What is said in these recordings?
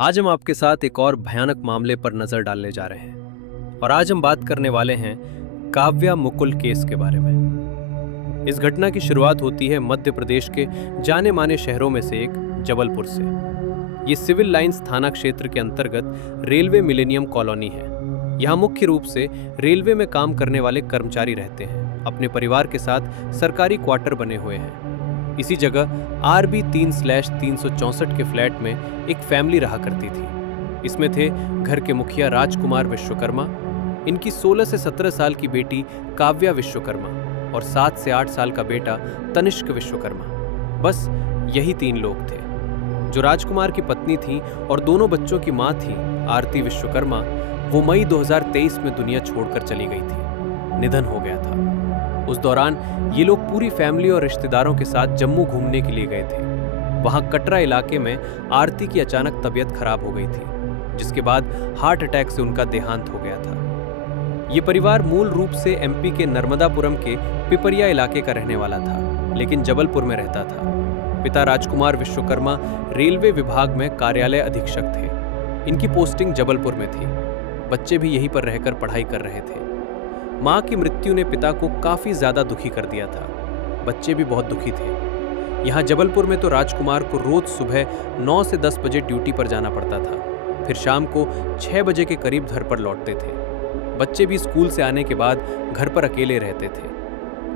आज हम आपके साथ एक और भयानक मामले पर नजर डालने जा रहे हैं और आज हम बात करने वाले हैं काव्या मुकुल केस के बारे में। इस घटना की शुरुआत होती है मध्य प्रदेश के जाने माने शहरों में से एक जबलपुर से। ये सिविल लाइंस थाना क्षेत्र के अंतर्गत रेलवे मिलेनियम कॉलोनी है। यहाँ मुख्य रूप से रेलवे में काम करने वाले कर्मचारी रहते हैं। अपने परिवार के साथ सरकारी क्वार्टर बने हुए हैं। इसी जगह RB 3/364 के फ्लैट में एक फैमिली रहा करती थी। इसमें थे घर के मुखिया राजकुमार विश्वकर्मा, इनकी 16 से 17 साल की बेटी काव्या विश्वकर्मा और 7 से 8 साल का बेटा तनिष्क विश्वकर्मा। बस यही 3 लोग थे। जो राजकुमार की पत्नी थी और दोनों बच्चों की मां थी आरती विश्वकर्मा, वो मई 2023 में दुनिया छोड़कर चली गई थी। निधन हो गया था। उस दौरान ये लोग पूरी फैमिली और रिश्तेदारों के साथ जम्मू घूमने के लिए गए थे। वहां कटरा इलाके में आरती की अचानक तबीयत खराब हो गई थी, जिसके बाद हार्ट अटैक से उनका देहांत हो गया था। ये परिवार मूल रूप से MP के नर्मदापुरम के पिपरिया इलाके का रहने वाला था, लेकिन जबलपुर में रहता था। पिता राजकुमार विश्वकर्मा रेलवे विभाग में कार्यालय अधीक्षक थे। इनकी पोस्टिंग जबलपुर में थी। बच्चे भी यहीं पर रहकर पढ़ाई कर रहे थे। मां की मृत्यु ने पिता को काफी ज्यादा दुखी कर दिया था। बच्चे भी बहुत दुखी थे। यहाँ जबलपुर में तो राजकुमार को रोज सुबह 9 से 10 बजे ड्यूटी पर जाना पड़ता था, फिर शाम को 6 बजे के करीब घर पर लौटते थे। बच्चे भी स्कूल से आने के बाद घर पर अकेले रहते थे।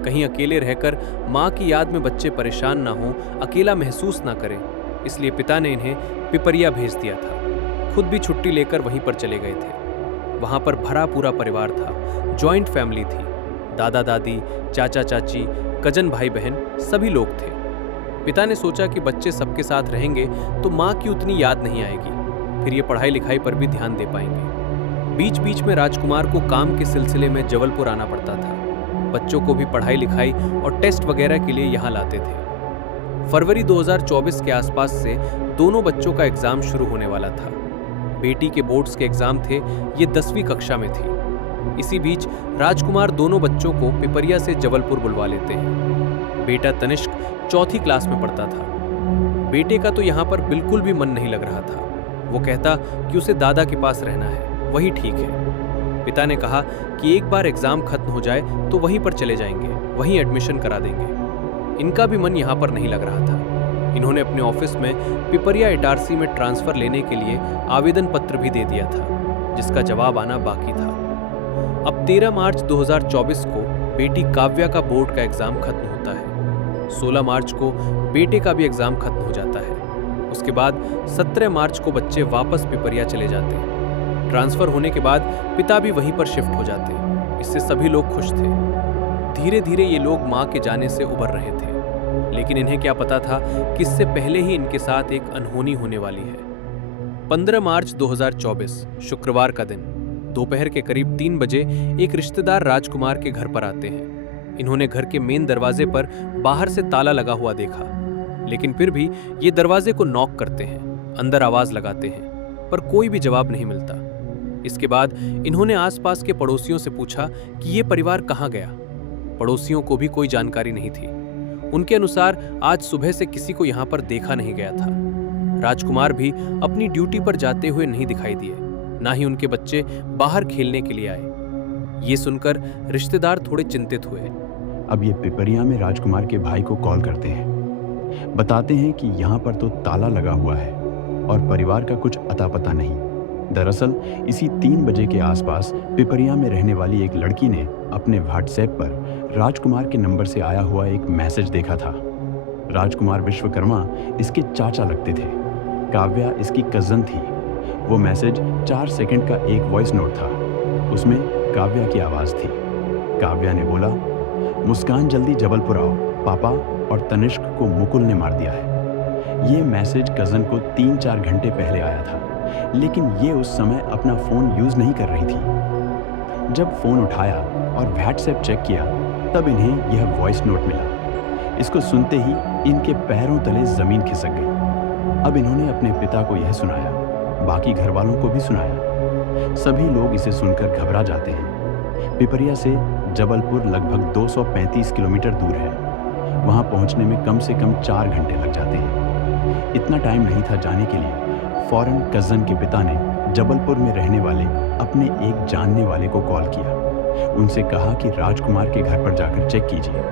कहीं अकेले रहकर मां की याद में बच्चे परेशान ना हो, अकेला महसूस ना करें, इसलिए पिता ने इन्हें पिपरिया भेज दिया था। खुद भी छुट्टी लेकर वहीं पर चले गए थे। वहां पर भरा पूरा परिवार था। जॉइंट फैमिली थी। दादा दादी, चाचा चाची, कजन भाई बहन सभी लोग थे। पिता ने सोचा कि बच्चे सबके साथ रहेंगे तो मां की उतनी याद नहीं आएगी, फिर ये पढ़ाई लिखाई पर भी ध्यान दे पाएंगे। बीच बीच में राजकुमार को काम के सिलसिले में जबलपुर आना पड़ता था। बच्चों को भी पढ़ाई लिखाई और टेस्ट वगैरह के लिए यहाँ लाते थे। फरवरी 2024 के आसपास से दोनों बच्चों का एग्जाम शुरू होने वाला था। बेटी के बोर्ड्स के एग्जाम थे, ये 10वीं कक्षा में थी। इसी बीच राजकुमार दोनों बच्चों को पिपरिया से जबलपुर बुलवा लेते हैं। बेटा तनिष्क 4th क्लास में पढ़ता था। बेटे का तो यहाँ पर बिल्कुल भी मन नहीं लग रहा था। वो कहता कि उसे दादा के पास रहना है, वही ठीक है। पिता ने कहा कि एक बार एग्जाम खत्म हो जाए तो वहीं पर चले जाएंगे, वहीं एडमिशन करा देंगे। इनका भी मन यहाँ पर नहीं लग रहा था। इन्होंने अपने ऑफिस में पिपरिया इटारसी में ट्रांसफर लेने के लिए आवेदन पत्र भी दे दिया था, जिसका जवाब आना बाकी था। अब 13 मार्च 2024 को बेटी काव्या का बोर्ड का एग्जाम खत्म होता है। 16 मार्च को बेटे का भी एग्जाम खत्म हो जाता है। उसके बाद 17 मार्च को बच्चे वापस पिपरिया चले जाते हैं। ट्रांसफर होने के बाद पिता भी वहीं पर शिफ्ट हो जाते हैं। इससे सभी लोग खुश थे। धीरे धीरे ये लोग मां के जाने से उबर रहे थे, लेकिन इन्हें क्या पता था कि इससे पहले ही इनके साथ एक अनहोनी होने वाली है। 15 मार्च 2024 शुक्रवार का दिन दोपहर के करीब 3 बजे एक रिश्तेदार राजकुमार के घर पर आते हैं। इन्होंने घर के मेन दरवाजे पर बाहर से ताला लगा हुआ देखा, लेकिन फिर भी ये दरवाजे को नॉक करते हैं, अंदर आवाज लगाते हैं, पर कोई भी जवाब नहीं मिलता। इसके बाद इन्होंने आसपास के पड़ोसियों से पूछा कि ये परिवार कहाँ गया। पड़ोसियों को भी कोई जानकारी नहीं थी। उनके अनुसार आज सुबह से किसी को यहाँ पर देखा नहीं गया था। राजकुमार भी अपनी ड्यूटी पर जाते हुए नहीं दिखाई दिए, ना ही उनके बच्चे बाहर खेलने के लिए आए। ये सुनकर रिश्तेदार थोड़े चिंतित हुए। अब ये पिपरिया में राजकुमार के भाई को कॉल करते हैं। बताते हैं कि यहाँ पर तो ताला लगा हुआ है और परिवार का कुछ अता पता नहीं। दरअसल इसी 3 बजे के आसपास पिपरिया में रहने वाली एक लड़की ने अपने व्हाट्सएप पर राजकुमार के नंबर से आया हुआ एक मैसेज देखा था। राजकुमार विश्वकर्मा इसके चाचा लगते थे। काव्या इसकी कज़न थी। वो मैसेज 4 सेकंड का एक वॉइस नोट था। उसमें काव्या की आवाज़ थी। काव्या ने बोला, मुस्कान जल्दी जबलपुर आओ, पापा और तनिष्क को मुकुल ने मार दिया है। ये मैसेज कज़न को 3-4 घंटे पहले आया था, लेकिन ये उस समय अपना फ़ोन यूज़ नहीं कर रही थी। जब फ़ोन उठाया और व्हाट्सएप चेक किया, तब इन्हें यह वॉइस नोट मिला। इसको सुनते ही इनके पैरों तले ज़मीन खिसक गई। अब इन्होंने अपने पिता को यह सुनाया, बाकी घर वालों को भी सुनाया। सभी लोग इसे सुनकर घबरा जाते हैं। पिपरिया से जबलपुर लगभग 235 किलोमीटर दूर है। वहाँ पहुँचने में कम से कम 4 घंटे लग जाते हैं। इतना टाइम नहीं था जाने के लिए। फौरन कजन के पिता ने जबलपुर में रहने वाले अपने एक जानने वाले को कॉल किया। उनसे कहा कि राजकुमार के घर पर जाकर चेक कीजिए,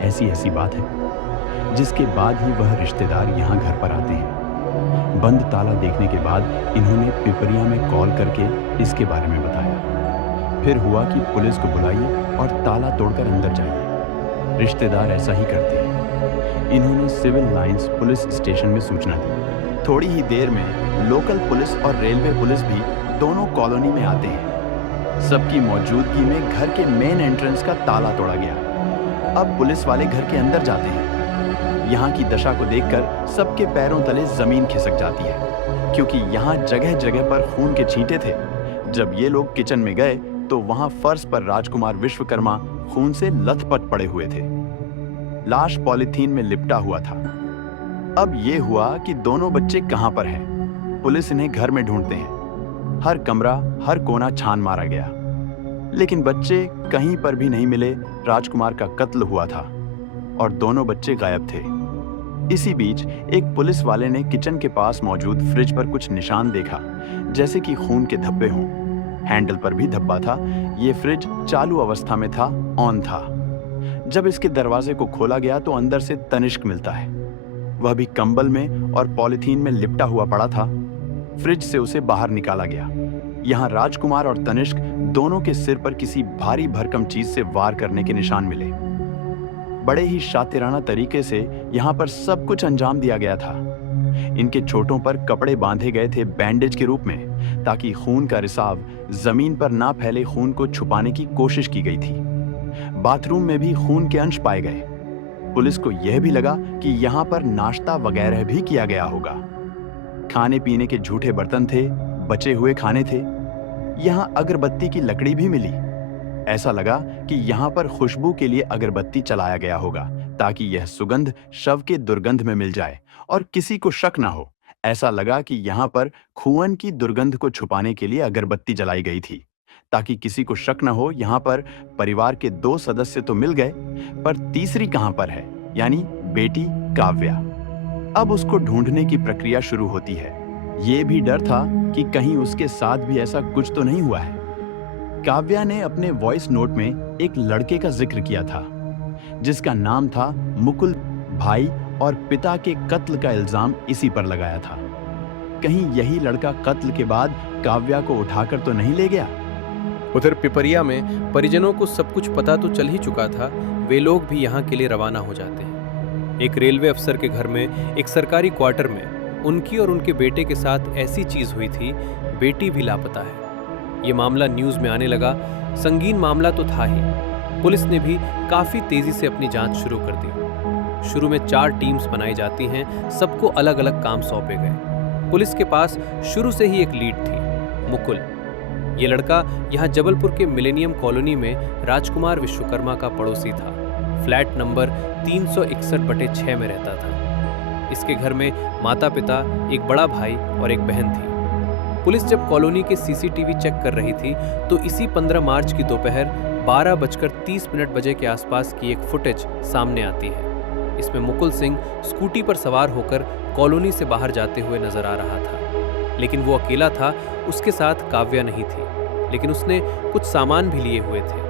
ऐसी ऐसी बात है। जिसके बाद ही वह रिश्तेदार यहाँ घर पर आते हैं। बंद ताला देखने के बाद इन्होंने पिपरिया में कॉल करके इसके बारे में बताया। फिर हुआ कि पुलिस को बुलाइए और ताला तोड़कर अंदर जाइए। रिश्तेदार ऐसा ही करते हैं। इन्होंने सिविल लाइंस पुलिस स्टेशन में सूचना दी। थोड़ी ही देर में लोकल पुलिस और रेलवे पुलिस भी दोनों कॉलोनी में आते हैं। सबकी मौजूदगी में घर के मेन एंट्रेंस का ताला तोड़ा गया। अब पुलिस वाले घर के अंदर जाते हैं। यहाँ की दशा को देखकर सबके पैरों तले जमीन खिसक जाती है, क्योंकि यहाँ जगह जगह पर खून के छींटे थे। जब ये लोग किचन में गए तो वहां फर्श पर राजकुमार विश्वकर्मा खून से लथपथ पड़े हुए थे। लाश पॉलीथीन में लिपटा हुआ था। अब ये हुआ कि दोनों बच्चे कहां पर हैं। पुलिस इन्हें घर में ढूंढते हैं। हर कमरा, हर कोना छान मारा गया, लेकिन बच्चे कहीं पर भी नहीं मिले। राजकुमार का कत्ल हुआ था और दोनों बच्चे गायब थे। इसी बीच एक पुलिस वाले ने किचन के पास मौजूद फ्रिज पर कुछ निशान देखा, जैसे कि खून के धब्बे हों। हैंडल पर भी धब्बा था। ये फ्रिज चालू अवस्था में था, ऑन था। जब इसके दरवाजे को खोला गया तो अंदर से तनिष्क मिलता है। वह भी कंबल में और पॉलीथीन में लिपटा हुआ पड़ा था। फ्रिज से उसे बाहर निकाला गया। यहाँ राजकुमार और तनिष्क दोनों के सिर पर किसी भारी भरकम चीज से वार करने के निशान मिले। बड़े ही शातिराना तरीके से यहाँ पर सब कुछ अंजाम दिया गया था। इनके चोटों पर कपड़े बांधे गए थे बैंडेज के रूप में, ताकि खून का रिसाव जमीन पर ना फैले खून को छुपाने की कोशिश की गई थी। बाथरूम में भी खून के अंश पाए गए। पुलिस को यह भी लगा कि यहाँ पर नाश्ता वगैरह भी किया गया होगा। खाने पीने के झूठे बर्तन थे, बचे हुए खाने थे। यहाँ अगरबत्ती की लकड़ी भी मिली। ऐसा लगा कि यहाँ पर खुशबू के लिए अगरबत्ती चलाया गया होगा, ताकि यह सुगंध शव के दुर्गंध में मिल जाए और किसी को शक ना हो। ऐसा लगा कि यहाँ पर खुअन की दुर्गंध को छुपाने के लिए अगरबत्ती जलाई गई थी, ताकि किसी को शक न हो। यहाँ पर परिवार के 2 सदस्य तो मिल गए, पर तीसरी कहाँ पर है, यानी बेटी काव्या। अब उसको ढूंढने की प्रक्रिया शुरू होती है। ये भी डर था कि कहीं उसके साथ भी ऐसा कुछ तो नहीं हुआ है। काव्या ने अपने वॉइस नोट में एक लड़के का जिक्र किया था, जिसका नाम था मुकुल भाई, और पिता के कत्ल का इल्जाम इसी पर लगाया था। कहीं यही लड़का कत्ल के बाद काव्या को उठाकर तो नहीं ले गया। उधर पिपरिया में परिजनों को सब कुछ पता तो चल ही चुका था। वे लोग भी यहाँ के लिए रवाना हो जाते हैं। एक रेलवे अफसर के घर में एक सरकारी क्वार्टर में उनकी और उनके बेटे के साथ ऐसी चीज हुई थी, बेटी भी लापता है। ये मामला न्यूज में आने लगा। संगीन मामला तो था ही। पुलिस ने भी काफी तेजी से अपनी जांच शुरू कर दी। शुरू में 4 टीम्स बनाई जाती हैं, सबको अलग अलग काम सौंपे गए। पुलिस के पास शुरू से ही एक लीड थी, मुकुल। ये लड़का यहाँ जबलपुर के मिलेनियम कॉलोनी में राजकुमार विश्वकर्मा का पड़ोसी था। फ्लैट नंबर 361/6 में रहता था। इसके घर में माता पिता, एक बड़ा भाई और एक बहन थी। पुलिस जब कॉलोनी के सीसीटीवी चेक कर रही थी तो इसी 15 मार्च की दोपहर 12:30 के आसपास की एक फुटेज सामने आती है। इसमें मुकुल सिंह स्कूटी पर सवार होकर कॉलोनी से बाहर जाते हुए नजर आ रहा था, लेकिन वो अकेला था। उसके साथ काव्या नहीं थी, लेकिन उसने कुछ सामान भी लिए हुए थे।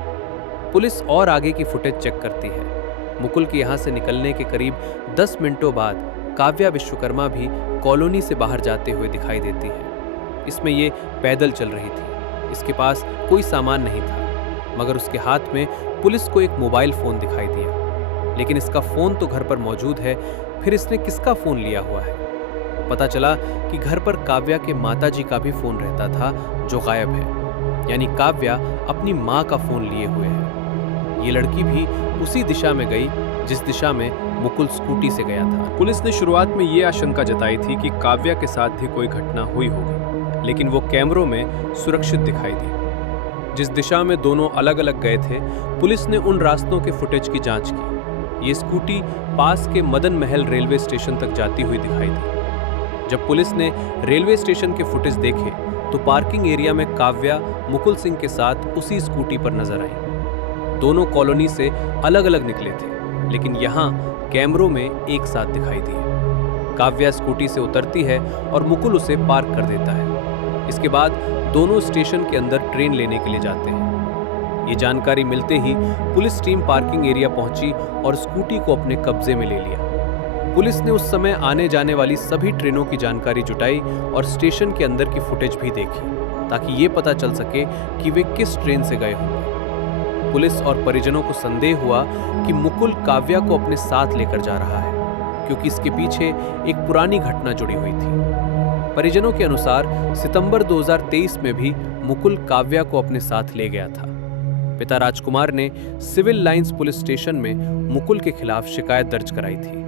पुलिस और आगे की फुटेज चेक करती है। मुकुल के यहाँ से निकलने के करीब 10 मिनटों बाद काव्या विश्वकर्मा भी कॉलोनी से बाहर जाते हुए दिखाई देती है। इसमें ये पैदल चल रही थी। इसके पास कोई सामान नहीं था, मगर उसके हाथ में पुलिस को एक मोबाइल फोन दिखाई दिया। लेकिन इसका फोन तो घर पर मौजूद है, फिर इसने किसका फोन लिया हुआ है? पता चला कि घर पर काव्या के माताजी का भी फोन रहता था, जो गायब है। यानी काव्या अपनी माँ का फोन लिए हुए है। ये लड़की भी उसी दिशा में गई जिस दिशा में मुकुल स्कूटी से गया था। पुलिस ने शुरुआत में ये आशंका जताई थी कि काव्या के साथ भी कोई घटना हुई होगी, लेकिन वो कैमरों में सुरक्षित दिखाई दी। जिस दिशा में दोनों अलग अलग गए थे, पुलिस ने उन रास्तों के फुटेज की जांच की। ये स्कूटी पास के मदन महल रेलवे स्टेशन तक जाती हुई दिखाई दी। जब पुलिस ने रेलवे स्टेशन के फुटेज देखे तो पार्किंग एरिया में काव्या मुकुल सिंह के साथ उसी स्कूटी पर नजर आई। दोनों कॉलोनी से अलग अलग निकले थे, लेकिन यहाँ कैमरों में एक साथ दिखाई दिए। काव्या स्कूटी से उतरती है और मुकुल उसे पार्क कर देता है। इसके बाद दोनों स्टेशन के अंदर ट्रेन लेने के लिए जाते हैं। ये जानकारी मिलते ही पुलिस टीम पार्किंग एरिया पहुंची और स्कूटी को अपने कब्जे में ले लिया। पुलिस ने उस समय आने जाने वाली सभी ट्रेनों की जानकारी जुटाई और स्टेशन के अंदर की फुटेज भी देखी, ताकि ये पता चल सके कि वे किस ट्रेन से गए होंगे। पुलिस और परिजनों को संदेह हुआ कि मुकुल काव्या को अपने साथ लेकर जा रहा है, क्योंकि इसके पीछे एक पुरानी घटना जुड़ी हुई थी। परिजनों के अनुसार सितंबर 2023 में भी मुकुल काव्या को अपने साथ ले गया था। पिता राजकुमार ने सिविल लाइंस पुलिस स्टेशन में मुकुल के खिलाफ शिकायत दर्ज कराई थी।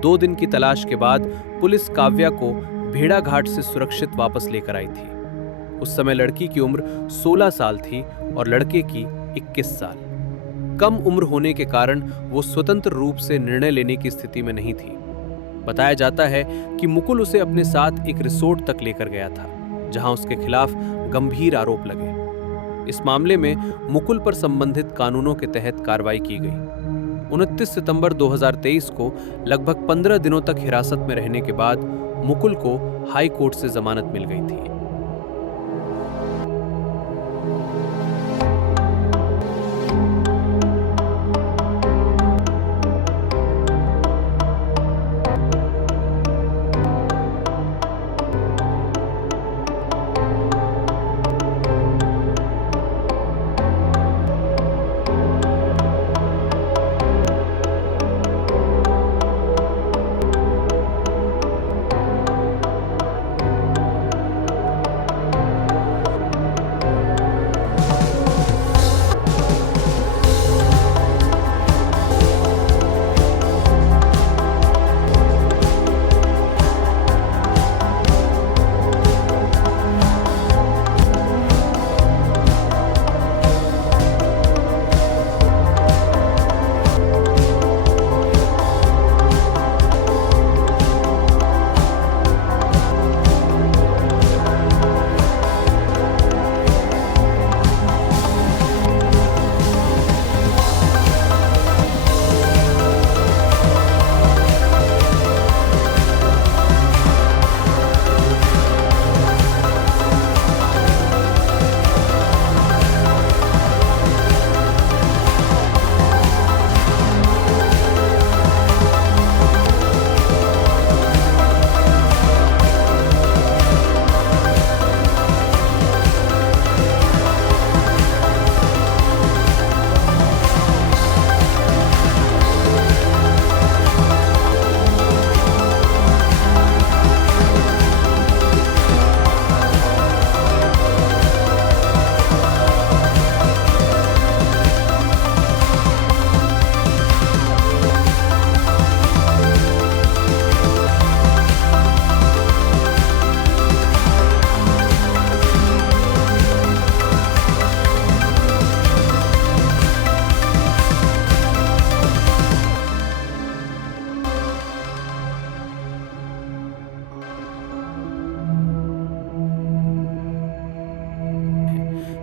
2 दिन की तलाश के बाद पुलिस काव्या को भेड़ाघाट से सुरक्षित वापस लेकर आई थी। उस समय लड़की की उम्र 16 साल थी और लड़के की 21 साल। कम उम्र होने के कारण वो स्वतंत्र रूप से निर्णय लेने की स्थिति में नहीं थी। बताया जाता है कि मुकुल उसे अपने साथ एक रिसोर्ट तक लेकर गया था, जहां उसके खिलाफ गंभीर आरोप लगे। इस मामले में मुकुल पर संबंधित कानूनों के तहत कार्रवाई की गई। 29 सितंबर 2023 को लगभग 15 दिनों तक हिरासत में रहने के बाद मुकुल को हाई कोर्ट से जमानत मिल गई थी।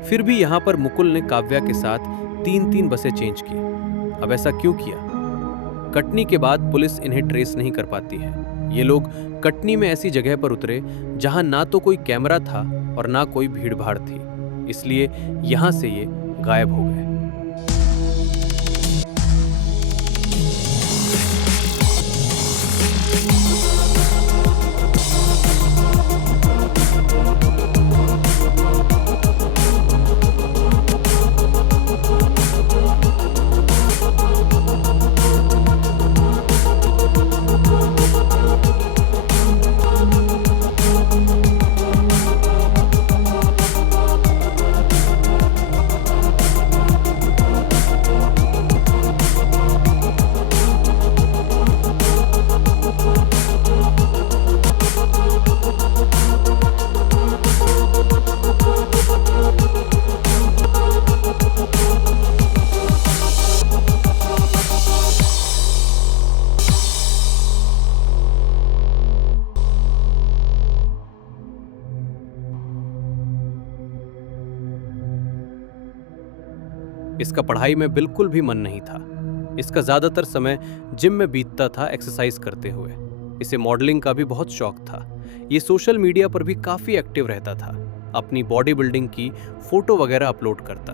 फिर भी यहां पर मुकुल ने काव्या के साथ 3-3 बसें चेंज की। अब ऐसा क्यों किया? कटनी के बाद पुलिस इन्हें ट्रेस नहीं कर पाती है। ये लोग कटनी में ऐसी जगह पर उतरे जहां ना तो कोई कैमरा था और ना कोई भीड़ भाड़ थी, इसलिए यहां से ये गायब हो गए। इसका पढ़ाई में बिल्कुल भी मन नहीं था। इसका ज्यादातर समय जिम में बीतता था एक्सरसाइज करते हुए। इसे मॉडलिंग का भी बहुत शौक था। ये सोशल मीडिया पर भी काफी एक्टिव रहता था, अपनी बॉडी बिल्डिंग की फोटो वगैरह अपलोड करता।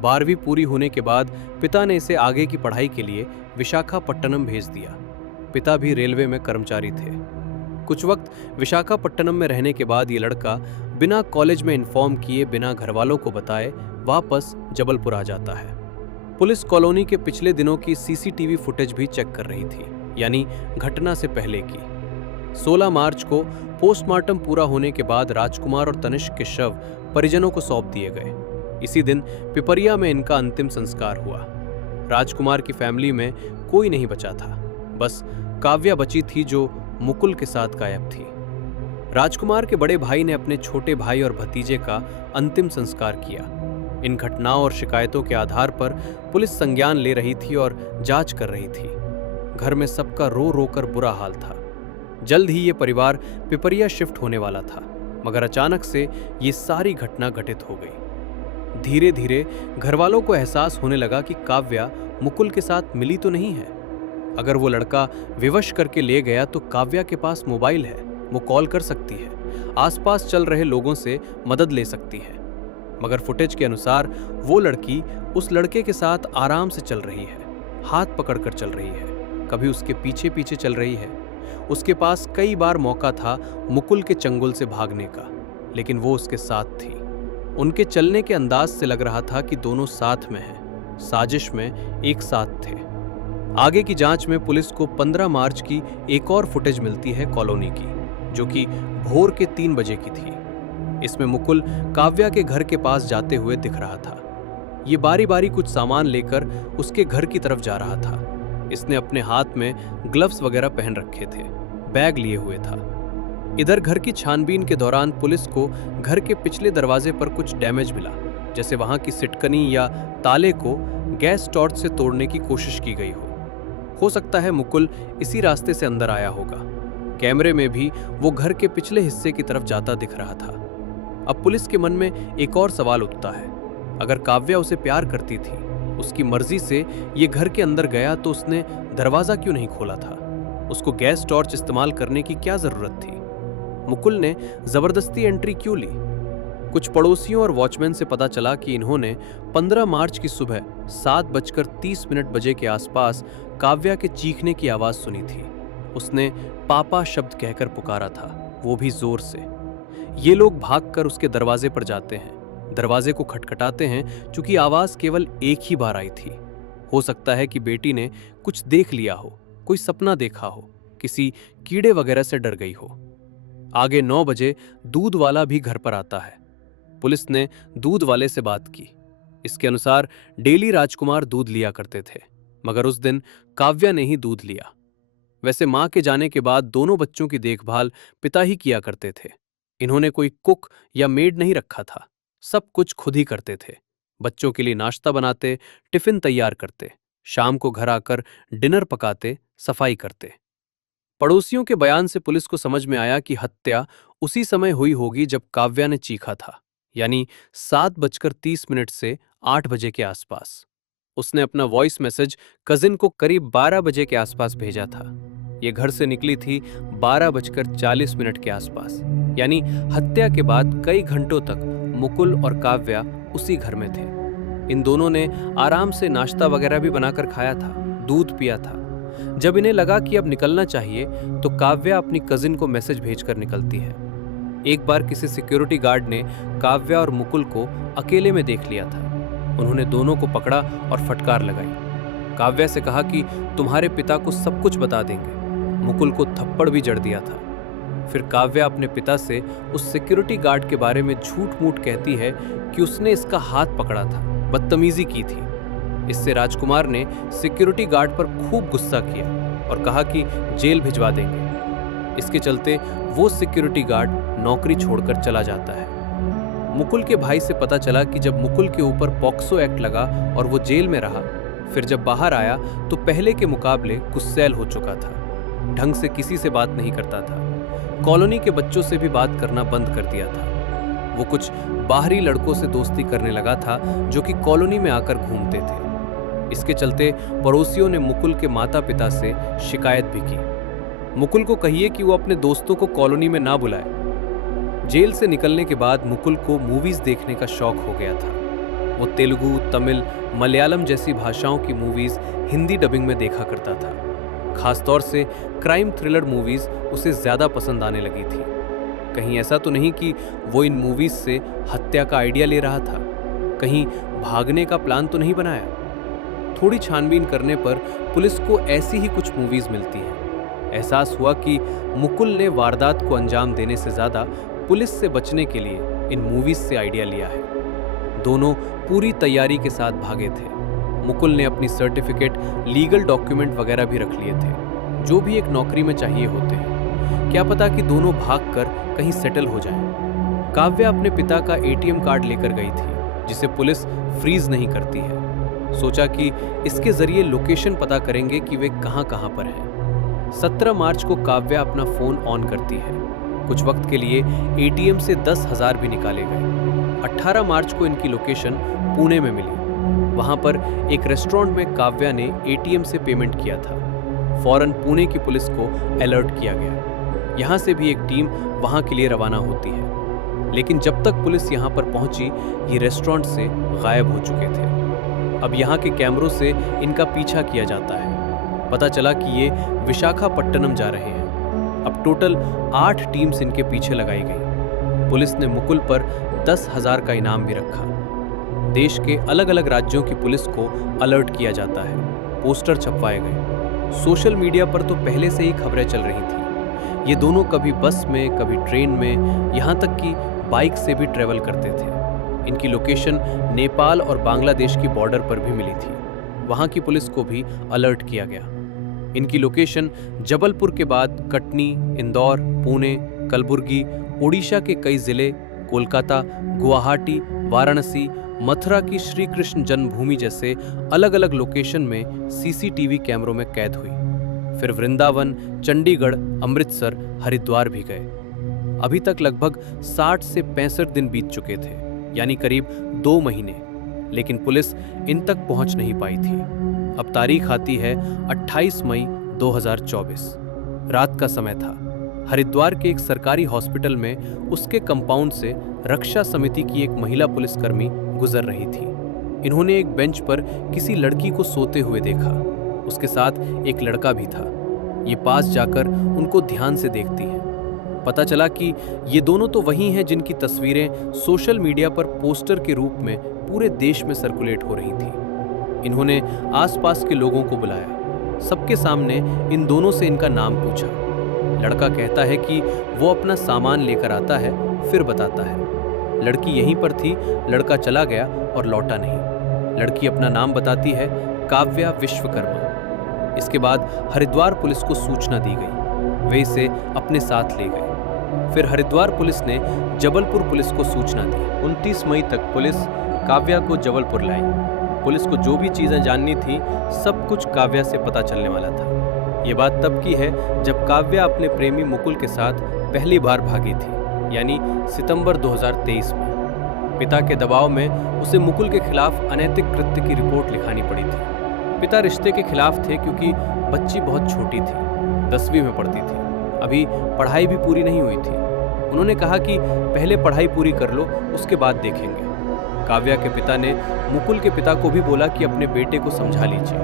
12वीं पूरी होने के बाद पिता ने इसे आगे की पढ़ाई के लिए विशाखापट्टनम भेज दिया। पिता भी रेलवे में कर्मचारी थे। कुछ वक्त विशाखापट्टनम में रहने के बाद ये लड़का बिना कॉलेज में इन्फॉर्म किए, बिना घरवालों को बताए वापस जबलपुर आ जाता है। पुलिस कॉलोनी के पिछले दिनों की सीसीटीवी फुटेज भी चेक कर रही थी, यानी घटना से पहले की। 16 मार्च को पोस्टमार्टम पूरा होने के बाद राजकुमार और तनिष्क के शव परिजनों को सौंप दिए गए। इसी दिन पिपरिया में इनका अंतिम संस्कार हुआ। राजकुमार की फैमिली में कोई नहीं बचा था, बस काव्या बची थी जो मुकुल के साथ गायब थी। राजकुमार के बड़े भाई ने अपने छोटे भाई और भतीजे का अंतिम संस्कार किया। इन घटनाओं और शिकायतों के आधार पर पुलिस संज्ञान ले रही थी और जांच कर रही थी। घर में सबका रो रो कर बुरा हाल था। जल्द ही ये परिवार पिपरिया शिफ्ट होने वाला था, मगर अचानक से ये सारी घटना घटित हो गई। धीरे धीरे घरवालों को एहसास होने लगा कि काव्या मुकुल के साथ मिली तो नहीं है। अगर वो लड़का विवश करके ले गया तो काव्या के पास मोबाइल है, वो कॉल कर सकती है, आसपास चल रहे लोगों से मदद ले सकती है। मगर फुटेज के अनुसार वो लड़की उस लड़के के साथ आराम से चल रही है, हाथ पकड़कर चल रही है, कभी उसके पीछे पीछे चल रही है। उसके पास कई बार मौका था मुकुल के चंगुल से भागने का, लेकिन वो उसके साथ थी। उनके चलने के अंदाज से लग रहा था कि दोनों साथ में हैं, साजिश में एक साथ थे। आगे की जांच में पुलिस को 15 मार्च की एक और फुटेज मिलती है कॉलोनी की, जो कि भोर के 3 बजे की थी। इसमें मुकुल काव्या के घर के पास जाते हुए दिख रहा था। ये बारी बारी कुछ सामान लेकर उसके घर की तरफ जा रहा था। इसने अपने हाथ में ग्लव्स वगैरह पहन रखे थे, बैग लिए हुए था। इधर घर की छानबीन के दौरान पुलिस को घर के पिछले दरवाजे पर कुछ डैमेज मिला, जैसे वहां की सिटकनी या ताले को गैस टॉर्च से तोड़ने की कोशिश की गई हो सकता है मुकुल इसी रास्ते से अंदर आया होगा। कैमरे में भी वो घर के पिछले हिस्से की तरफ जाता दिख रहा था। अब पुलिस के मन में एक और सवाल उठता है, अगर काव्या उसे प्यार करती थी, उसकी मर्जी से ये घर के अंदर गया, तो उसने दरवाजा क्यों नहीं खोला था? उसको गैस टॉर्च इस्तेमाल करने की क्या जरूरत थी? मुकुल ने जबरदस्ती एंट्री क्यों ली? कुछ पड़ोसियों और वॉचमैन से पता चला कि इन्होंने 15 मार्च की सुबह 7:30 के आसपास काव्या के चीखने की आवाज सुनी थी। उसने पापा शब्द कहकर पुकारा था, वो भी जोर से। ये लोग भागकर उसके दरवाजे पर जाते हैं, दरवाजे को खटखटाते हैं, क्योंकि आवाज केवल एक ही बार आई थी। हो सकता है कि बेटी ने कुछ देख लिया हो, कोई सपना देखा हो, किसी कीड़े वगैरह से डर गई हो। आगे 9 बजे दूध वाला भी घर पर आता है। पुलिस ने दूध वाले से बात की। इसके अनुसार डेली राजकुमार दूध लिया करते थे, मगर उस दिन काव्या ने ही दूध लिया। वैसे मां के जाने के बाद दोनों बच्चों की देखभाल पिता ही किया करते थे। इन्होंने कोई कुक या मेड नहीं रखा था, सब कुछ खुद ही करते थे। बच्चों के लिए नाश्ता बनाते, टिफिन तैयार करते, शाम को घर आकर डिनर पकाते, सफाई करते। पड़ोसियों के बयान से पुलिस को समझ में आया कि हत्या उसी समय हुई होगी जब काव्या ने चीखा था, यानी 7:30 से 8 बजे के आसपास। उसने अपना वॉइस मैसेज कजिन को करीब 12 बजे के आसपास भेजा था। ये घर से निकली थी 12:40 के आसपास, यानी हत्या के बाद कई घंटों तक मुकुल और काव्या उसी घर में थे। इन दोनों ने आराम से नाश्ता वगैरह भी बनाकर खाया था, दूध पिया था। जब इन्हें लगा कि अब निकलना चाहिए, तो काव्या अपनी कजिन को मैसेज भेजकर निकलती है। एक बार किसी सिक्योरिटी गार्ड ने काव्या और मुकुल को अकेले में देख लिया था। उन्होंने दोनों को पकड़ा और फटकार लगाई। काव्या से कहा कि तुम्हारे पिता को सब कुछ बता देंगे। मुकुल को थप्पड़ भी जड़ दिया था। फिर काव्या अपने पिता से उस सिक्योरिटी गार्ड के बारे में झूठ मूठ कहती है कि उसने इसका हाथ पकड़ा था, बदतमीजी की थी। इससे राजकुमार ने सिक्योरिटी गार्ड पर खूब गुस्सा किया और कहा कि जेल भिजवा देंगे। इसके चलते वो सिक्योरिटी गार्ड नौकरी छोड़कर चला जाता है। मुकुल के भाई से पता चला कि जब मुकुल के ऊपर पॉक्सो एक्ट लगा और वो जेल में रहा, फिर जब बाहर आया तो पहले के मुकाबले गुस्सैल हो चुका था, ढंग से किसी से बात नहीं करता था, कॉलोनी के बच्चों से भी बात करना बंद कर दिया था। वो कुछ बाहरी लड़कों से दोस्ती करने लगा था जो कि कॉलोनी में आकर घूमते थे। इसके चलते पड़ोसियों ने मुकुल के माता पिता से शिकायत भी की। मुकुल को कहिए कि वो अपने दोस्तों को कॉलोनी में ना बुलाए। जेल से निकलने के बाद मुकुल को मूवीज देखने का शौक हो गया था। वो तेलुगु, तमिल, मलयालम जैसी भाषाओं की मूवीज हिंदी डबिंग में देखा करता था। खासतौर से क्राइम थ्रिलर मूवीज उसे ज्यादा पसंद आने लगी थी। कहीं ऐसा तो नहीं कि वो इन मूवीज से हत्या का आइडिया ले रहा था? कहीं भागने का प्लान तो नहीं बनाया? थोड़ी छानबीन करने पर पुलिस को ऐसी ही कुछ मूवीज मिलती हैं। एहसास हुआ कि मुकुल ने वारदात को अंजाम देने से ज्यादा पुलिस से बचने के लिए इन मूवीज से आइडिया लिया है। दोनों पूरी तैयारी के साथ भागे थे। मुकुल ने अपनी सर्टिफिकेट, लीगल डॉक्यूमेंट वगैरह भी रख लिए थे, जो भी एक नौकरी में चाहिए होते हैं। क्या पता कि दोनों भागकर कहीं सेटल हो जाएं। काव्या अपने पिता का एटीएम कार्ड लेकर गई थी, जिसे पुलिस फ्रीज नहीं करती है। सोचा कि इसके जरिए लोकेशन पता करेंगे कि वे कहां कहां पर हैं। 17 मार्च को काव्या अपना फोन ऑन करती है। कुछ वक्त के लिए एटीएम से 10,000 भी निकाले गए। 18 मार्च को इनकी लोकेशन पुणे में मिली। वहां पर एक रेस्टोरेंट में काव्या ने एटीएम से पेमेंट किया था। फौरन पुणे की पुलिस को अलर्ट किया गया। यहां से भी एक टीम वहां के लिए रवाना होती है, लेकिन जब तक पुलिस यहां पर पहुंची, ये रेस्टोरेंट से गायब हो चुके थे। अब यहां के कैमरों से इनका पीछा किया जाता है। पता चला कि ये विशाखापट्टनम जा रहे हैं। अब टोटल 8 टीम्स इनके पीछे लगाई गई। पुलिस ने मुकुल पर 10,000 का इनाम भी रखा। देश के अलग अलग राज्यों की पुलिस को अलर्ट किया जाता है। पोस्टर छपवाए गए। सोशल मीडिया पर तो पहले से ही खबरें चल रही थी। ये दोनों कभी बस में, कभी ट्रेन में, यहाँ तक कि बाइक से भी ट्रेवल करते थे। इनकी लोकेशन नेपाल और बांग्लादेश की बॉर्डर पर भी मिली थी। वहाँ की पुलिस को भी अलर्ट किया गया। इनकी लोकेशन जबलपुर के बाद कटनी, इंदौर, पुणे, कलबुर्गी, ओडिशा के कई जिले, कोलकाता, गुवाहाटी, वाराणसी, मथुरा की श्री कृष्ण जन्मभूमि जैसे अलग अलग लोकेशन में सीसीटीवी कैमरों में कैद हुई। फिर वृंदावन, चंडीगढ़, अमृतसर, हरिद्वार भी गए। अभी तक लगभग 60 से 65 दिन बीत चुके थे, यानी करीब 2 महीने, लेकिन पुलिस इन तक पहुंच नहीं पाई थी। अब तारीख आती है 28 मई 2024। रात का समय था। हरिद्वार के एक सरकारी हॉस्पिटल में उसके कंपाउंड से रक्षा समिति की एक महिला पुलिसकर्मी गुजर रही थी। इन्होंने एक बेंच पर किसी लड़की को सोते हुए देखा। उसके साथ एक लड़का भी था। ये पास जाकर उनको ध्यान से देखती है। पता चला कि ये दोनों तो वही हैं जिनकी तस्वीरें सोशल मीडिया पर पोस्टर के रूप में पूरे देश में सर्कुलेट हो रही थी। इन्होंने आसपास के लोगों को बुलाया। सबके सामने इन दोनों से इनका नाम पूछा। लड़का कहता है कि वो अपना सामान लेकर आता है, फिर बताता है। लड़की यहीं पर थी, लड़का चला गया और लौटा नहीं। लड़की अपना नाम बताती है, काव्या विश्वकर्मा। इसके बाद हरिद्वार पुलिस को सूचना दी गई। वे इसे अपने साथ ले गए। फिर हरिद्वार पुलिस ने जबलपुर पुलिस को सूचना दी। 29 मई तक पुलिस काव्या को जबलपुर लाई। पुलिस को जो भी चीजें जाननी थी, सब कुछ काव्या से पता चलने वाला था। ये बात तब की है जब काव्या अपने प्रेमी मुकुल के साथ पहली बार भागी थी, यानी सितंबर 2023 में। पिता के दबाव में उसे मुकुल के खिलाफ अनैतिक कृत्य की रिपोर्ट लिखानी पड़ी थी। पिता रिश्ते के खिलाफ थे क्योंकि बच्ची बहुत छोटी थी, 10वीं में पढ़ती थी, अभी पढ़ाई भी पूरी नहीं हुई थी। उन्होंने कहा कि पहले पढ़ाई पूरी कर लो, उसके बाद देखेंगे। काव्या के पिता ने मुकुल के पिता को भी बोला कि अपने बेटे को समझा लीजिए।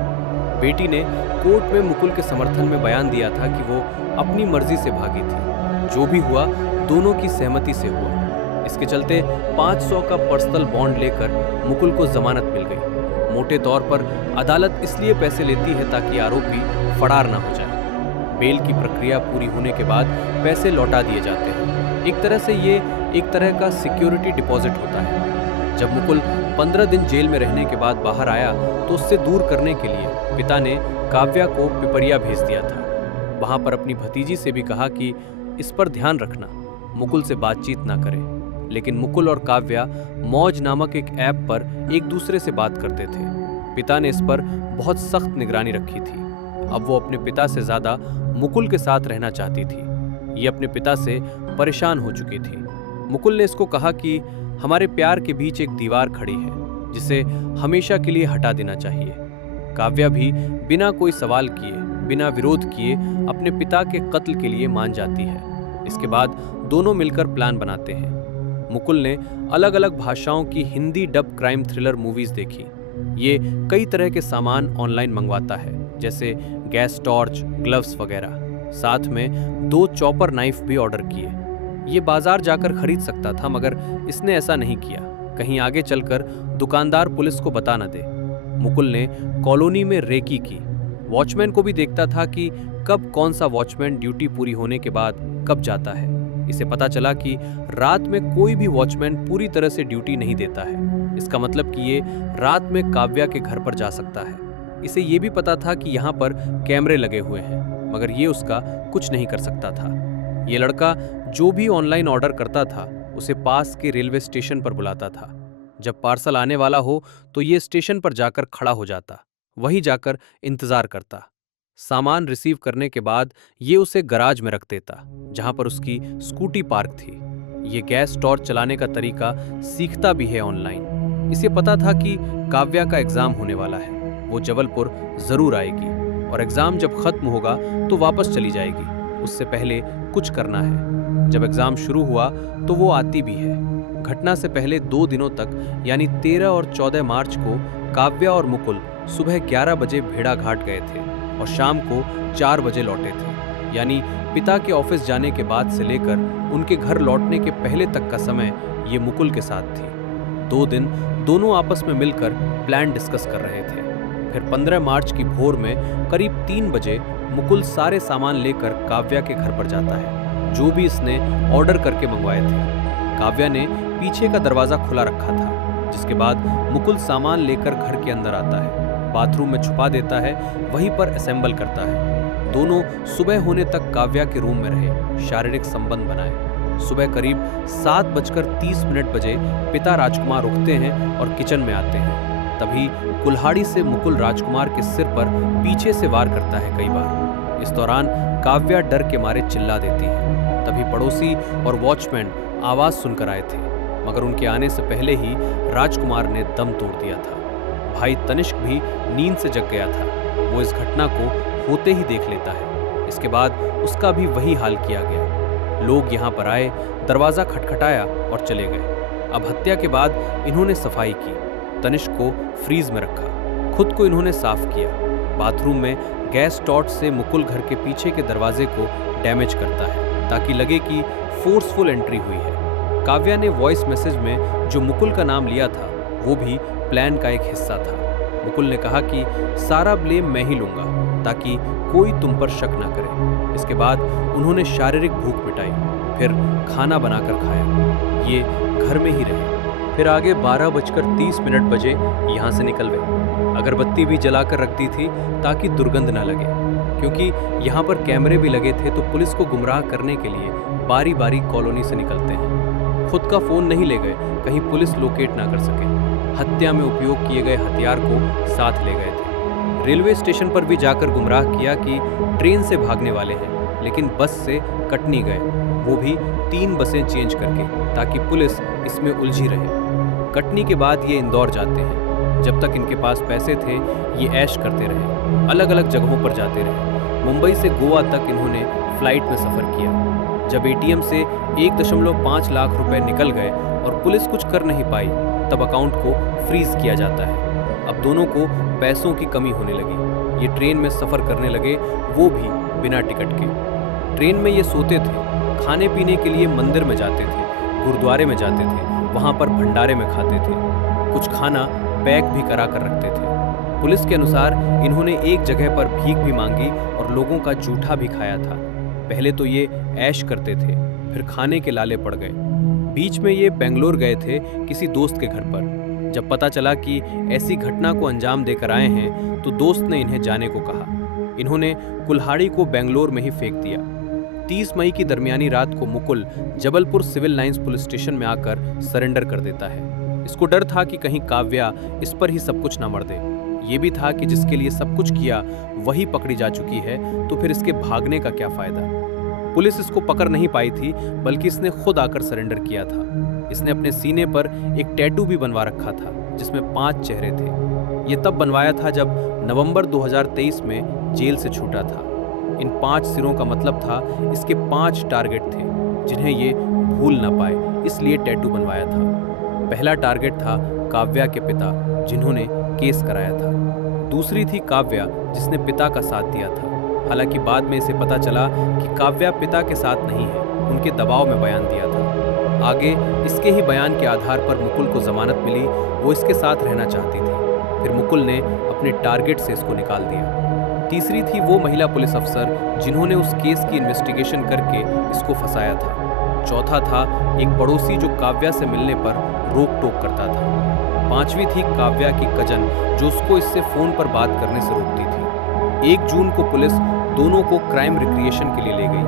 बेटी ने कोर्ट में मुकुल के समर्थन में बयान दिया था कि वो अपनी मर्जी से भागी थी। जो भी हुआ दोनों की सहमति से हुआ। इसके चलते 500 का पर्सनल बॉन्ड लेकर मुकुल को जमानत मिल गई। मोटे तौर पर अदालत इसलिए पैसे लेती है ताकि आरोपी फरार ना हो जाए। बेल की प्रक्रिया पूरी होने के बाद पैसे लौटा दिए जाते हैं। एक तरह से ये एक तरह का सिक्योरिटी डिपॉजिट होता है। जब मुकुल 15 दिन जेल में रहने के बाद बाहर आया तो उससे दूर करने के लिए पिता ने काव्या को पिपरिया भेज दिया था। वहां पर अपनी भतीजी से भी कहा कि इस पर ध्यान रखना, मुकुल से बातचीत ना करें। लेकिन मुकुल और काव्या मौज नामक एक ऐप पर एक दूसरे से बात करते थे। पिता ने इस पर बहुत सख्त निगरानी रखी थी। अब वो अपने पिता से ज्यादा मुकुल के साथ रहना चाहती थी। ये अपने पिता से परेशान हो चुकी थी। मुकुल ने इसको कहा कि हमारे प्यार के बीच एक दीवार खड़ी है जिसे हमेशा के लिए हटा देना चाहिए। काव्या भी बिना कोई सवाल किए बिना विरोध किए अपने पिता के कत्ल के लिए मान जाती है। इसके बाद दोनों मिलकर प्लान बनाते हैं। मुकुल ने अलग अलग भाषाओं की Hindi dub crime thriller movies देखी। ये कई तरह के सामान ऑनलाइन मंगवाता है, जैसे गैस टॉर्च, ग्लव्स वगैरह। साथ में 2 चॉपर नाइफ भी ऑर्डर किए। ये बाजार जाकर खरीद सकता था, मगर इसने ऐसा नहीं किया, कहीं आगे चलकर दुकानदार पुलिस को बता न दे। मुकुल ने कॉलोनी में रेकी की। वॉचमैन को भी देखता था कि कब कौन सा वॉचमैन ड्यूटी पूरी होने के बाद कब जाता है। इसे पता चला कि रात में कोई भी वॉचमैन पूरी तरह से ड्यूटी नहीं देता है। इसका मतलब कि ये रात में काव्या के घर पर जा सकता है। इसे ये भी पता था कि यहाँ पर कैमरे लगे हुए हैं, मगर ये उसका कुछ नहीं कर सकता था। ये लड़का जो भी ऑनलाइन ऑर्डर करता था उसे पास के रेलवे स्टेशन पर बुलाता था। जब पार्सल आने वाला हो तो ये स्टेशन पर जाकर खड़ा हो जाता, वहीं जाकर इंतजार करता। सामान रिसीव करने के बाद ये उसे गराज में रख देता, जहां पर उसकी स्कूटी पार्क थी। ये गैस टॉर्च चलाने का तरीका सीखता भी है ऑनलाइन। इसे पता था कि काव्या का एग्जाम होने वाला है, वो जबलपुर जरूर आएगी और एग्जाम जब खत्म होगा तो वापस चली जाएगी। उससे पहले कुछ करना है। जब एग्जाम शुरू हुआ तो वो आती भी है। घटना से पहले 2 दिनों तक यानी 13 और 14 मार्च को काव्या और मुकुल सुबह 11 बजे भेड़ा घाट गए थे और शाम को 4 बजे लौटे थे। यानी पिता के ऑफिस जाने के बाद से लेकर उनके घर लौटने के पहले तक का समय ये मुकुल के साथ थी। 2 दिन दोनों आपस में मिलकर प्लान डिस्कस कर रहे थे। फिर 15 मार्च की भोर में करीब 3 बजे मुकुल सारे सामान लेकर काव्या के घर पर जाता है, जो भी इसने ऑर्डर करके मंगवाए थे। काव्या ने पीछे का दरवाजा खुला रखा था, जिसके बाद मुकुल सामान लेकर घर के अंदर आता है, बाथरूम में छुपा देता है, वहीं पर असेंबल करता है। दोनों सुबह होने तक काव्या के रूम में रहे, शारीरिक संबंध बनाए। सुबह करीब 7:30 बजे पिता राजकुमार उठते हैं और किचन में आते हैं। तभी कुल्हाड़ी से मुकुल राजकुमार के सिर पर पीछे से वार करता है कई बार। इस दौरान काव्या डर के मारे चिल्ला देती है। तभी पड़ोसी और वॉचमैन आवाज सुनकर आए थे, मगर उनके आने से पहले ही राजकुमार ने दम तोड़ दिया था। भाई तनिष्क भी नींद से जग गया था। वो इस घटना को होते ही देख लेता है। इसके बाद उसका भी वही हाल किया गया। लोग यहाँ पर आए, दरवाजा खटखटाया और चले गए। अब हत्या के बाद इन्होंने सफाई की, तनिष्क को फ्रीज में रखा, खुद को इन्होंने साफ किया। बाथरूम में गैस टॉर्च से मुकुल घर के पीछे के दरवाजे को डैमेज करता है, ताकि लगे कि फोर्सफुल एंट्री हुई है। काव्या ने वॉइस मैसेज में जो मुकुल का नाम लिया था वो भी प्लान का एक हिस्सा था। मुकुल ने कहा कि सारा ब्लेम मैं ही लूंगा, ताकि कोई तुम पर शक ना करे। इसके बाद उन्होंने शारीरिक भूख मिटाई, फिर खाना बनाकर खाया। ये घर में ही रहे। फिर आगे 12:30 बजे यहाँ से निकल गए। अगरबत्ती भी जलाकर रख दी थी ताकि दुर्गंध ना लगे, क्योंकि यहाँ पर कैमरे भी लगे थे, तो पुलिस को गुमराह करने के लिए बारी बारी कॉलोनी से निकलते हैं। खुद का फोन नहीं ले गए, कहीं पुलिस लोकेट ना कर सके। हत्या में उपयोग किए गए हथियार को साथ ले गए थे। रेलवे स्टेशन पर भी जाकर गुमराह किया कि ट्रेन से भागने वाले हैं, लेकिन बस से कटनी गए, वो भी 3 बसें चेंज करके, ताकि पुलिस इसमें उलझी रहे। कटनी के बाद ये इंदौर जाते हैं। जब तक इनके पास पैसे थे ये ऐश करते रहे, अलग अलग जगहों पर जाते रहे। मुंबई से गोवा तक इन्होंने फ्लाइट में सफ़र किया। जब एटीएम से 1.5 लाख रुपए निकल गए और पुलिस कुछ कर नहीं पाई, तब अकाउंट को फ्रीज किया जाता है। अब दोनों को पैसों की कमी होने लगी। ये ट्रेन में सफ़र करने लगे, वो भी बिना टिकट के। ट्रेन में ये सोते थे, खाने पीने के लिए मंदिर में जाते थे, गुरुद्वारे में जाते थे, वहाँ पर भंडारे में खाते थे। कुछ खाना पैक भी करा कर रखते थे। पुलिस के अनुसार इन्होंने एक जगह पर भीख भी मांगी और लोगों का जूठा भी खाया था। पहले तो ये ऐश करते थे, फिर खाने के लाले पड़ गए। बीच में ये बेंगलोर गए थे किसी दोस्त के घर पर। जब पता चला कि ऐसी घटना को अंजाम देकर आए हैं, तो दोस्त ने इन्हें जाने को कहा। इन्होंने कुल्हाड़ी को बेंगलोर में ही फेंक दिया। 30 मई की दरमियानी रात को Mukul Jabalpur civil lines police station में आकर सरेंडर कर देता है। इसको डर था कि कहीं काव्या इस पर ही सब कुछ ना मर दे। ये भी था कि जिसके लिए सब कुछ किया वही पकड़ी जा चुकी है, तो फिर इसके भागने का क्या फायदा। पुलिस इसको पकड़ नहीं पाई थी, बल्कि इसने खुद आकर सरेंडर किया था। इसने अपने सीने पर एक टैटू भी बनवा रखा था, जिसमें 5 चेहरे थे। ये तब बनवाया था जब नवंबर 2023 में जेल से छूटा था। इन 5 सिरों का मतलब था इसके 5 टारगेट थे जिन्हें ये भूल ना पाए, इसलिए टैटू बनवाया था। पहला टारगेट था काव्या के पिता, जिन्होंने केस कराया था। दूसरी थी काव्या, जिसने पिता का साथ दिया था। हालांकि बाद में इसे पता चला कि काव्या पिता के साथ नहीं है, उनके दबाव में बयान दिया था। आगे इसके ही बयान के आधार पर मुकुल को जमानत मिली, वो इसके साथ रहना चाहती थी। फिर मुकुल ने अपने टारगेट से इसको निकाल दिया। तीसरी थी वो महिला पुलिस अफसर जिन्होंने उस केस की इन्वेस्टिगेशन करके इसको फंसाया था। चौथा था एक पड़ोसी जो काव्या से मिलने पर रोक टोक करता था। पांचवी थी काव्या की कजन जो उसको इससे फोन पर बात करने से रोकती थी। 1 जून को पुलिस दोनों को क्राइम रिक्रिएशन के लिए ले गई।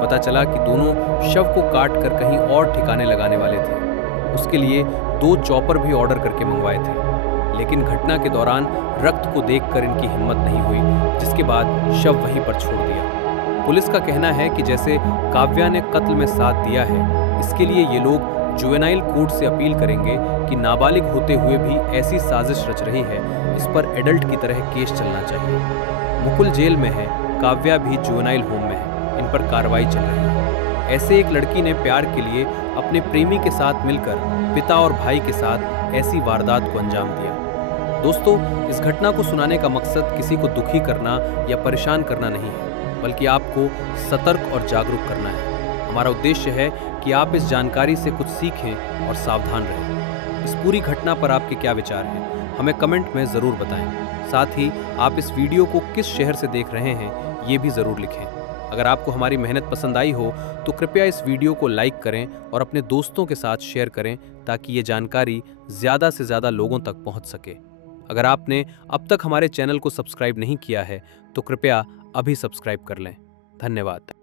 पता चला कि दोनों शव को काट कर कहीं और ठिकाने लगाने वाले थे। उसके लिए 2 चॉपर भी ऑर्डर करके मंगवाए थे, लेकिन घटना के दौरान रक्त को देखकर इनकी हिम्मत नहीं हुई, जिसके बाद शव वहीं पर छोड़ दिया। पुलिस का कहना है कि जैसे काव्या ने कत्ल में साथ दिया है, इसके लिए ये लोग जुवेनाइल कोर्ट से अपील करेंगे कि नाबालिग होते हुए भी ऐसी साजिश रच रही है, इस पर एडल्ट की तरह केस चलना चाहिए। मुकुल जेल में है, काव्या भी जुवेनाइल होम में है, इन पर कार्रवाई चल रही है। ऐसे एक लड़की ने प्यार के लिए अपने प्रेमी के साथ मिलकर पिता और भाई के साथ ऐसी वारदात को अंजाम दिया। दोस्तों, इस घटना को सुनाने का मकसद किसी को दुखी करना या परेशान करना नहीं है, बल्कि आपको सतर्क और जागरूक करना है। हमारा उद्देश्य है कि आप इस जानकारी से कुछ सीखें और सावधान रहें। इस पूरी घटना पर आपके क्या विचार हैं, हमें कमेंट में ज़रूर बताएं। साथ ही आप इस वीडियो को किस शहर से देख रहे हैं, ये भी ज़रूर लिखें। अगर आपको हमारी मेहनत पसंद आई हो तो कृपया इस वीडियो को लाइक करें और अपने दोस्तों के साथ शेयर करें, ताकि ये जानकारी ज़्यादा से ज़्यादा लोगों तक पहुंच सके। अगर आपने अब तक हमारे चैनल को सब्सक्राइब नहीं किया है तो कृपया अभी सब्सक्राइब कर लें। धन्यवाद।